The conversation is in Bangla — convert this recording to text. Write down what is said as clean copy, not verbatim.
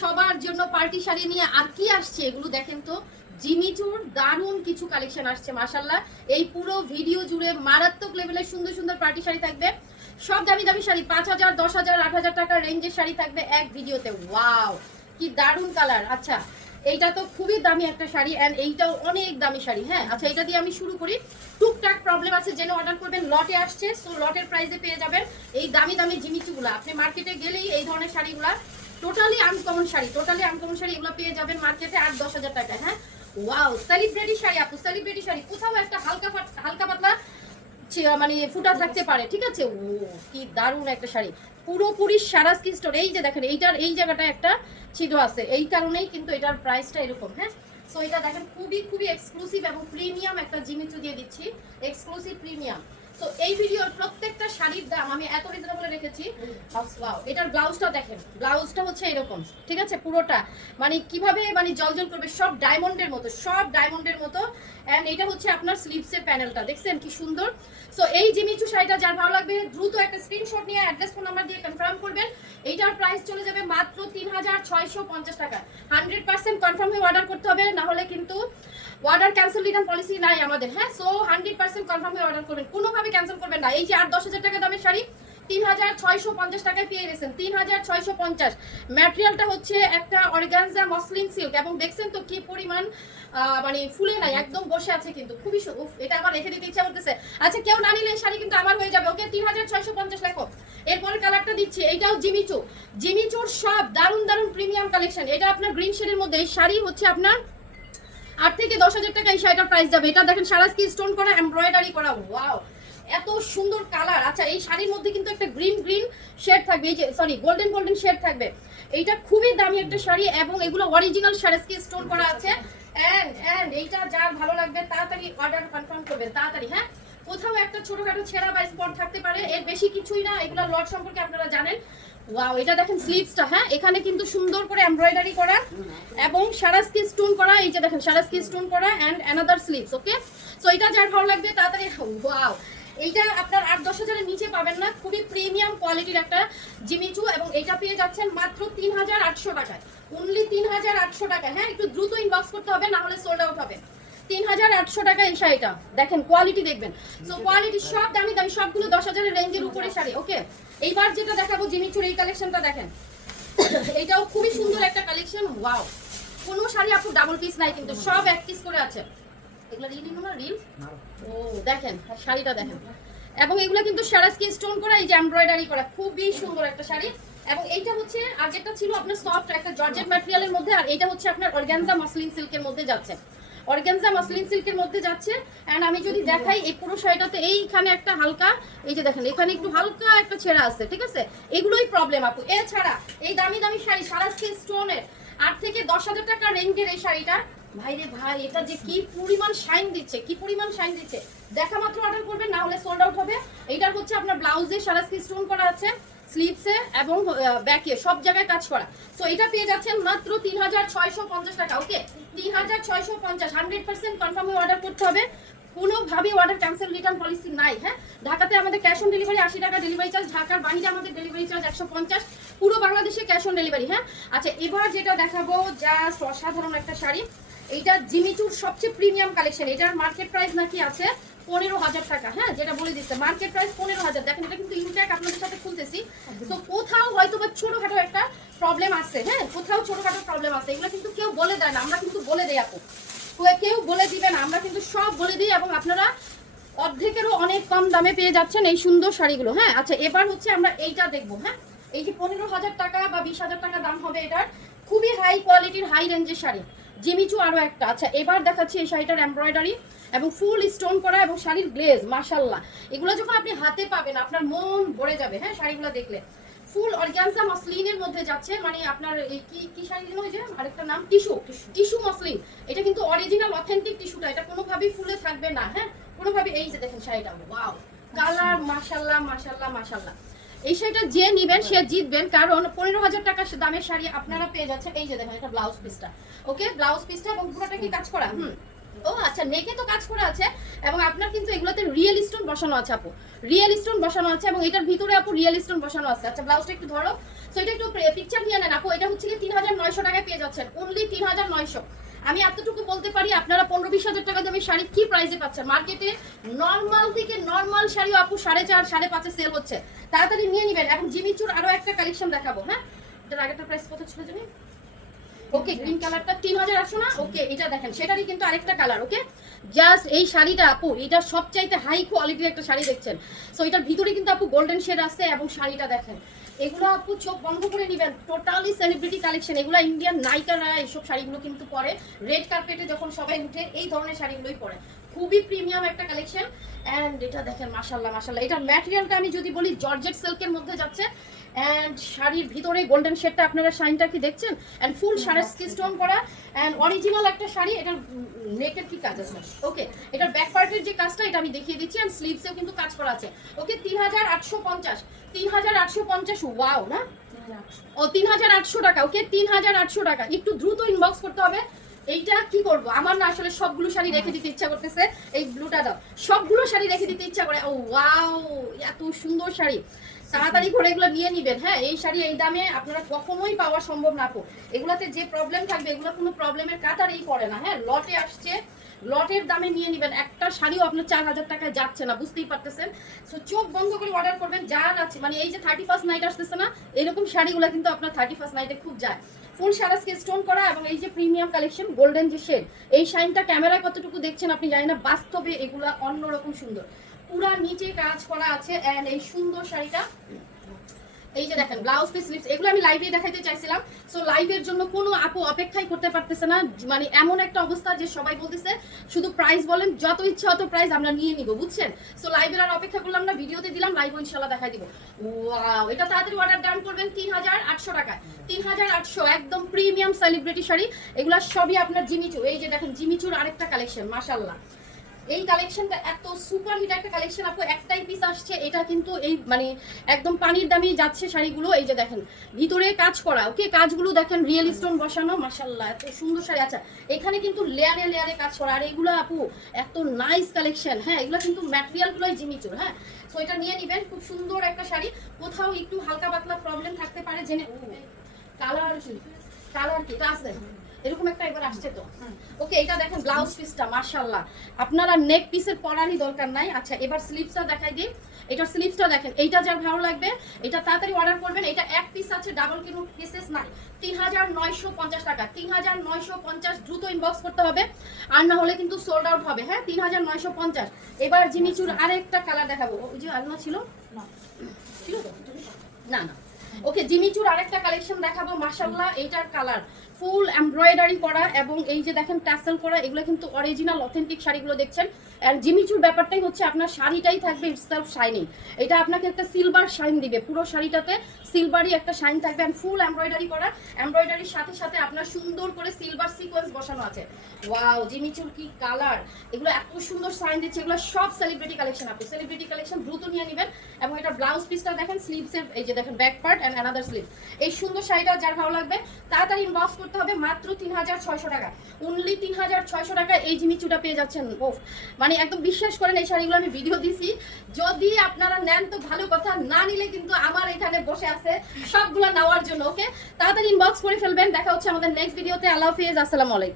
সবার জন্য পার্টি শাড়ি নিয়ে আর কি আসছে এগুলো দেখেন তো। জিমিচুর দারুণ কিছু কালেকশন আসছে মাশাআল্লাহ। এই পুরো ভিডিও জুড়ে মারাত্মক লেভেলের সুন্দর সুন্দর পার্টি শাড়ি থাকবে। সব দামি দামি শাড়ি 5,000, 10,000, 8,000 টাকার রেঞ্জের শাড়ি থাকবে এক ভিডিওতে। ওয়াও কি দারুণ কালার। আচ্ছা এইটা তো খুবই দামি একটা শাড়ি এন্ড এইটাও অনেক দামি শাড়ি। হ্যাঁ আচ্ছা এটা দিয়ে আমি শুরু করি। টুকটাক প্রবলেম আছে যেন অর্ডার করবেন, লটে আসছে, সো লটের প্রাইসে পেয়ে যাবেন এই দামি দামি জিমিচুগুলো। আপনি মার্কেটে গেলেই এই ধরনের শাড়িগুলা টোটালি আনকমন শাড়ি, এগুলো পেয়ে যাবেন মার্কেটে 8-10,000 টাকায়। হ্যাঁ ওয়াও সেলিব্রিটি শাড়ি আপু, সেলিব্রিটি শাড়ি কোথাও একটা হালকা পাতলা মানে ফুটা থাকতে পারে, ঠিক আছে। ও কি দারুণ একটা শাড়ি, পুরোপুরি সারা স্কিন স্টোন। এই যে দেখেন এইটার এই জায়গাটা একটা ছিদ্র আছে, এই কারণেই কিন্তু এটার প্রাইসটা এরকম। হ্যাঁ সো এটা দেখেন খুবই এক্সক্লুসিভ এবং প্রিমিয়াম একটা জিমিচু দিয়ে দিচ্ছি, এক্সক্লুসিভ প্রিমিয়াম। তো এই ভিডিওর প্রত্যেকটা শাড়ির দাম আমি এত রিজনেবল রেখেছি। ওয়াও এটার ব্লাউজটা দেখেন, ব্লাউজটা হচ্ছে এরকম, ঠিক আছে। পুরোটা মানে কিভাবে মানে জলজল করবে, সব ডায়মন্ডের মতো। এন্ড এটা হচ্ছে আপনার স্লিভসের প্যানেলটা দেখছেন কি সুন্দর। সো এই জিমিচু শাড়িটা যার ভালো লাগবে দ্রুত একটা স্ক্রিনশট নিয়ে অ্যাড্রেস ফোন নাম্বার দিয়ে কনফার্ম করবেন। এইটার প্রাইস চলে যাবে মাত্র 3,650 টাকা। 100% কনফার্ম হয়ে অর্ডার করতে হবে, না হলে কিন্তু অর্ডার ক্যান্সেল রিটার্ন পলিসি নাই আমাদের। হ্যাঁ সো 100% কনফার্ম হয়ে অর্ডার করবেন, কোনোভাবে ক্যান্সেল করবেন না। এই যে 8-10,000 টাকা দামের শাড়ি 3,650 টাকায় পেয়ে গেছেন, 3,650। ম্যাটেরিয়ালটা হচ্ছে একটা অর্গানজা মসলিন সিল্ক এবং দেখছেন তো কি পরিমাণ মানে ফুলে নাই, একদম বসে আছে কিন্তু খুবই এটা আবার রেখে দিতে ইচ্ছা করতেছে। আচ্ছা কেউ না নিলে শাড়ি কিন্তু আমার হয়ে যাবে। ওকে 3,650 লেখো। এরপরে কালারটা দিচ্ছি, এইটাও জিমিচুর সব দারুণ প্রিমিয়াম কালেকশন। এটা আপনার গ্রিন শেডের মধ্যে এই শাড়ি হচ্ছে আপনার 8-10,000 টাকা এই শাড়িটার প্রাইস যাবে। এটা দেখেন সারা স্কিন স্টোন করা, এমব্রয়ডারি করা। ওয়াও এত সুন্দর কালার। আচ্ছা এই শাড়ির মধ্যে কিন্তু একটা গ্রিন শেড থাকবে, এই যে সরি গোল্ডেন শেড থাকবে। এইটা খুবই দামি একটা শাড়ি এবং এগুলো অরিজিনাল সারা স্কিন স্টোন করা আছে। এন্ড এইটা যার ভালো লাগবে তাড়াতাড়ি অর্ডার কনফার্ম করবেন তাড়াতাড়ি। হ্যাঁ কোথাও একটা ছোটখাটো ছেঁড়া বা স্পট থাকতে পারে, এর বেশি কিছুই না। এগুলো লট সম্পর্কে আপনারা জানেন। ওয়াও এটা দেখেন স্লিভসটা, হ্যাঁ এখানে কিন্তু সুন্দর করে এমব্রয়ডারি করা এবং সারা স্কিন স্টোন করা। এই যে দেখেন সারা স্কিন স্টোন করা and another sleeves. Okay so এটা যার ভালো লাগবে তাড়াতাড়ি। ওয়াও এইটা আপনার 8-10,000 এর নিচে পাবেন না, খুবই প্রিমিয়াম কোয়ালিটির একটা জিমিচু এবং এটা পেয়ে যাচ্ছেন মাত্র 3,800 টাকায়, অনলি 3,800 টাকা। হ্যাঁ একটু দ্রুত ইনবক্স করতে হবে, না হলে সোল্ড আউট হবে। 3,800 টাকা এই শাড়িটা দেখেন, কোয়ালিটি দেখবেন। সো কোয়ালিটি সব দামি সবগুলো 10,000 এর রেঞ্জের উপরে শাড়ি। ওকে এইবার যেটা দেখাবো জিমিচুর এই কালেকশনটা দেখেন, এইটাও খুবই সুন্দর একটা কালেকশন। ওয়াও কোনো শাড়ি আপু ডাবল পিস নাই কিন্তু সব এক পিস করে আছে। এগুলা রিল না রিল। ও দেখেন শাড়িটা দেখেন এবং এগুলা কিন্তু সারা স্কিন স্টোন করা, এই যে এমব্রয়ডারি করা, খুবই সুন্দর একটা শাড়ি। এবং এইটা হচ্ছে আগেরটা ছিল আপনার সফট একটা জর্জেট ম্যাটেরিয়ালের মধ্যে, আর এটা হচ্ছে আপনার অর্গানজা মসলিন সিল্কের মধ্যে যাচ্ছে, এন্ড আমি যদি দেখাই এই পুরো শাড়িটাতে এইখানে একটা হালকা, এই যে দেখেন এখানে একটু হালকা একটা ছেঁড়া আছে, ঠিক আছে। এগুলোই প্রবলেম আপু। এছাড়া এই দামি শাড়ি সারা স্কিন স্টোনের 8-10,000 টাকা রেঞ্জের এই শাড়িটা ভাইরে ভাই এটা যে কি পরিমাণ শাইন দিচ্ছে, দেখা মাত্র অর্ডার করবেন, না হলে সোল্ড আউট হবে। এইটার হচ্ছে আপনার ব্লাউজে সারা স্কিন স্টোন করা আছে, স্লিভসে এবং ব্যাকে সব জায়গায় কাজ করা। সো এটা পেয়ে যাচ্ছেন মাত্র 3,650 টাকা। ওকে 3,650, 100% কনফার্ম হয়ে অর্ডার করতে হবে, কোনোভাবে অর্ডার ক্যান্সেল রিটার্ন পলিসি নাই। হ্যাঁ ঢাকাতে আমাদের ক্যাশ অন ডেলিভারি 80 টাকা ডেলিভারি চার্জ, ঢাকার বাইরে আমাদের ডেলিভারি চার্জ 150, পুরো বাংলাদেশে ক্যাশ অন ডেলিভারি। হ্যাঁ আচ্ছা এবার যেটা দেখাবো জাস্ট অসাধারণ একটা শাড়ি, এইটা জিমিচুর সবচেয়ে প্রিমিয়াম কালেকশন। এটার মার্কেট প্রাইস নাকি আছে 15,000 টাকা। হ্যাঁ যেটা বলে দিচ্ছে মার্কেট প্রাইস 15,000। দেখেন এটা কিন্তু ইনট্যাক্ট আপনাদের সাথে খুলতেছি। তো কোথাও হয়তো বা ছোটখাটো একটা প্রবলেম আছে, হ্যাঁ কোথাও ছোটখাটো প্রবলেম আছে, এগুলো কিন্তু কেউ বলে দেয় না, আমরা কিন্তু বলে দেই আপু। কেউ বলে দিবে না, আমরা কিন্তু সব বলে দিই এবং আপনারা অর্ধেকেরও অনেক কম দামে পেয়ে যাচ্ছেন এই সুন্দর শাড়িগুলো। হ্যাঁ আচ্ছা এবার হচ্ছে আমরা এইটা দেখবো। হ্যাঁ এই যে 15,000 টাকা বা 20,000 টাকা দাম হবে এটার, খুবই হাই কোয়ালিটির হাই রেঞ্জের শাড়ি জিমিচু আরো একটা। আচ্ছা এবার দেখাচ্ছি এই শাড়িটার এমব্রয়ডারি এবং ফুল স্টোন করা এবং শাড়ির গ্লেজ মাশাআল্লাহ। এগুলো যখন আপনি হাতে পাবেন আপনার মন ভরে যাবে। হ্যাঁ শাড়িগুলো দেখলে ফুল অর্গানজা মসলিনের মধ্যে যাচ্ছে, মানে আপনার এই কি শাড়ি দিল, ওই যে আরেকটা নাম টিস্যু মসলিন। এটা কিন্তু অরিজিনাল অথেন্টিক টিস্যুটা, এটা কোনোভাবেই ফুলে থাকবে না। হ্যাঁ কোনোভাবে। এই যে দেখেন শাড়িটা, ওয়াও কালার মাশাআল্লাহ। এই শাড়িটা যে নিবেন সে জিতবেন, কারণ 15,000 টাকা দামের শাড়ি আপনারা পেয়ে যাচ্ছেন। এই যে দেখেন এটা ব্লাউজ পিসটা। ওকে ব্লাউজ পিসটা এবং পুরোটা কি কাজ করা। ও আচ্ছা নেকে তো কাজ করা আছে এবং আপনার কিন্তু এগুলোতে রিয়েল স্টোন বসানো আছে আপু, এবং এটার ভিতরে আপু রিয়েল স্টোন বসানো আছে। আচ্ছা ব্লাউজটা একটু ধরো। সো এটা একটু পিকচার নিয়ে নেন আপু। এটা হচ্ছে কি 3900 টাকায় পেয়ে যাচ্ছেন, অনলি 3900। আমি এতটুকু বলতে পারি আপনারা 15-20 হাজার টাকা দামে শাড়ি কি প্রাইসে পাচ্ছেন? মার্কেটে নর্মাল থেকে নর্মাল শাড়িও আপু 4.5 5.5 সেল হচ্ছে, তাড়াতাড়ি নিয়ে নেবেন। এবং জিমিচুর আরো একটা কালেকশন দেখাবো। হ্যাঁ, এটার আগেরটা প্রাইস কত ছিল জানি? ওকে, গ্রিন কালারটা 3800 না? ওকে, এটা দেখেন সেটারই কিন্তু আরেকটা কালার। ওকে, জাস্ট এই শাড়িটা আপু, এটা সবচাইতে হাই কোয়ালিটির একটা শাড়ি দেখছেন। সো এটার ভিতরে কিন্তু আপু গোল্ডেন শেড আছে এবং শাড়িটা দেখেন, এগুলো আপু চোখ বন্ধ করে নেবেন, টোটালি সেলিব্রিটি কালেকশন। এগুলো ইন্ডিয়ান নায়িকারা এইসব শাড়িগুলো কিন্তু পরে, রেড কার্পেটে যখন সবাই উঠে এই ধরনের শাড়িগুলোই পরে, খুবই প্রিমিয়াম একটা কালেকশন। অ্যান্ড এটা দেখেন মাশাল্লাহ মাশাল্লাহ, এটার ম্যাটেরিয়ালটা আমি যদি বলি জর্জেট সিল্কের মধ্যে যাচ্ছে। অ্যান্ড শাড়ির ভিতরে গোল্ডেন শেডটা আপনারা শাইনটা কি দেখছেন? অ্যান্ড ফুল শাড়ির স্টোন করা অ্যান্ড অরিজিনাল একটা শাড়ি। এটার নেকের কি কাজ আছে? ওকে, এটার ব্যাক পার্টের যে কাজটা এটা আমি দেখিয়ে দিচ্ছি, অ্যান্ড স্লিভসেও কিন্তু কাজ করা আছে। ওকে, 3850, 3850। ওয়াও না, ও 3800 টাকা। ওকে, 3800 টাকা। একটু দ্রুত ইনবক্স করতে হবে। এইটা কি করব, আমার না আসলে সবগুলো শাড়ি রেখে দিতে ইচ্ছা করতেছে। এই ব্লুটা দাও, সবগুলো শাড়ি রেখে দিতে ইচ্ছা করে। ও ওয়াও, এত সুন্দর শাড়ি, তাড়াতাড়ি করে এগুলো নিয়ে নিবেন। হ্যাঁ, এই শাড়ি এই দামে আপনারা কখনোই পাওয়া সম্ভব না। এগুলাতে যে প্রবলেম থাকবে, এগুলো কোনো প্রবলেমের কাতারেই পড়ে না। হ্যাঁ, লটে আসছে, লটের দামে নিয়ে নেবেন। একটা শাড়িও আপনার 4000 টাকায় যাচ্ছে না, বুঝতেই পারতেছেন। সো চোখ বন্ধ করে অর্ডার করবেন, যা আছে মানে এই যে 31st নাইট আসতেছে না, এরকম শাড়িগুলো কিন্তু আপনার 31st নাইটে খুব যায়। ফুল সারাসকে স্টোন করা এবং এই যে প্রিমিয়াম কালেকশন গোল্ডেন যে শেড, এই শাইনটা ক্যামেরায় কতটুকু দেখছেন আপনি জানি না, বাস্তবে এগুলা অন্যরকম সুন্দর। পুরা নিচে কাজ করা আছে। এন্ড এই সুন্দর শাড়িটা এই যে দেখেন, ব্লাউজ পিস স্লিভস, এগুলো আমি লাইভে দেখাইতে চাইছিলাম। সো লাইভের জন্য কোনো আপু অপেক্ষাই করতে পারতেছে না, মানে এমন একটা অবস্থা যে সবাই বলতেছে শুধু প্রাইস বলেন, যত ইচ্ছা অত প্রাইস আমরা নিয়ে নিব, বুঝছেন। সো লাইভের আর অপেক্ষা করলাম না, ভিডিওতে দিলাম, লাইভও ইনশাআল্লাহ দেখাই দিব। ওয়াও, এটা তাড়াতাড়ি অর্ডার ডান করবেন 3800 টাকায়। 3800, একদম প্রিমিয়াম সেলিব্রিটি শাড়ি। এগুলা সবই আপনার জিমিচু। এই যে দেখেন জিমিচুর আরেকটা কালেকশন, মাশাআল্লাহ। এই কালেকশনটা এত সুপার হিট একটা কালেকশন আপু, একটাই পিস আসছে। এটা কিন্তু এই মানে একদম পানির দামি যাচ্ছে শাড়িগুলো। এই যে দেখেন ভিতরে কাজ করা। ওকে, কাজগুলো দেখেন রিয়েল স্টোন বসানো, মাশাআল্লাহ এত সুন্দর শাড়ি। আচ্ছা, এখানে কিন্তু লেয়ারে লেয়ারে কাজ করা। আর এগুলো আপু এত নাইস কালেকশন। হ্যাঁ, এগুলো কিন্তু ম্যাটেরিয়ালগুলোই জিমিচুর। হ্যাঁ, সো এটা নিয়ে নেবেন, খুব সুন্দর একটা শাড়ি। কোথাও একটু হালকা পাতলা প্রবলেম থাকতে পারে জেনে। কালার কি এটা আছে এরকম একটা এবার আসছে তো। ওকে, এটা দেখেন ব্লাউজ পিসটা, মাশাআল্লাহ। আপনারা নেক পিসের পরানি দরকার নাই। আচ্ছা, এবার স্লিভসটা দেখাই দিই। এটার স্লিভসটা দেখেন, এইটা যার ভালো লাগবে এটা তাড়াতাড়ি অর্ডার করবেন। এটা এক পিস আছে, ডাবল কিন্তু পিসেস নাই। 3950 টাকা, 3950। দ্রুত ইনবক্স করতে হবে, আর না হলে কিন্তু সোল্ড আউট হবে। হ্যাঁ, 3950। এবার জিমিচুর আরেকটা কালার দেখাবো। ওই যে আলনা ছিল না, ছিল তো না না। ওকে, জিমিচুর আরেকটা কালেকশন দেখাবো, মাশাআল্লাহ। এইটার কালার ফুল এমব্রয়ডারি করা এবং এই যে দেখেন ট্যাসেল করা। এগুলো কিন্তু অরিজিনাল অথেন্টিক শাড়িগুলো দেখছেন। এন্ড জিমিচুর ব্যাপারটাই হচ্ছে আপনার শাড়িটাই থাকবে ইটসেলফ শাইনিং। এটা আপনাকে একটা সিলভার শাইন দিবে, পুরো শাড়িটাতে সিলভারই একটা শাইন থাকবে। এন্ড ফুল এমব্রয়ডারি করা, এমব্রয়ডারির সাথে সাথে আপনার সুন্দর করে সিলভার সিকোয়েন্স বসানো আছে। ওয়াও, জিমিচুর কি কালার! এগুলো এত সুন্দর শাইন দিচ্ছে। এগুলো সব সেলিব্রিটি কালেকশন। আপনি সেলিব্রিটি কালেকশন দ্রুত নিয়ে নেবেন। এবং এটা ব্লাউজ পিসটা দেখেন, স্লিভসের এই যে দেখেন back part and another sleeve. এই সুন্দর শাড়িটা যার ভালো লাগবে তাড়াতাড়ি ইনবক্স করতে হবে। মাত্র 3600 টাকা, অনলি 3600 টাকা এই জিমিচুটা পেয়ে যাচ্ছেন। ওফ, মানে একদম বিশ্বাস করেন, এই শাড়িগুলো আমি ভিডিও দিছি। যদি আপনারা নেন তো ভালো কথা, না নিলে কিন্তু আমার এখানে বসে আছে সবগুলো নেওয়ার জন্য। ওকে, তাড়াতাড়ি ইনবক্স করে ফেলবেন। দেখা হচ্ছে আমাদের নেক্সট ভিডিওতে। আল্লাহ হাফেজ, আসসালামু আলাইকুম।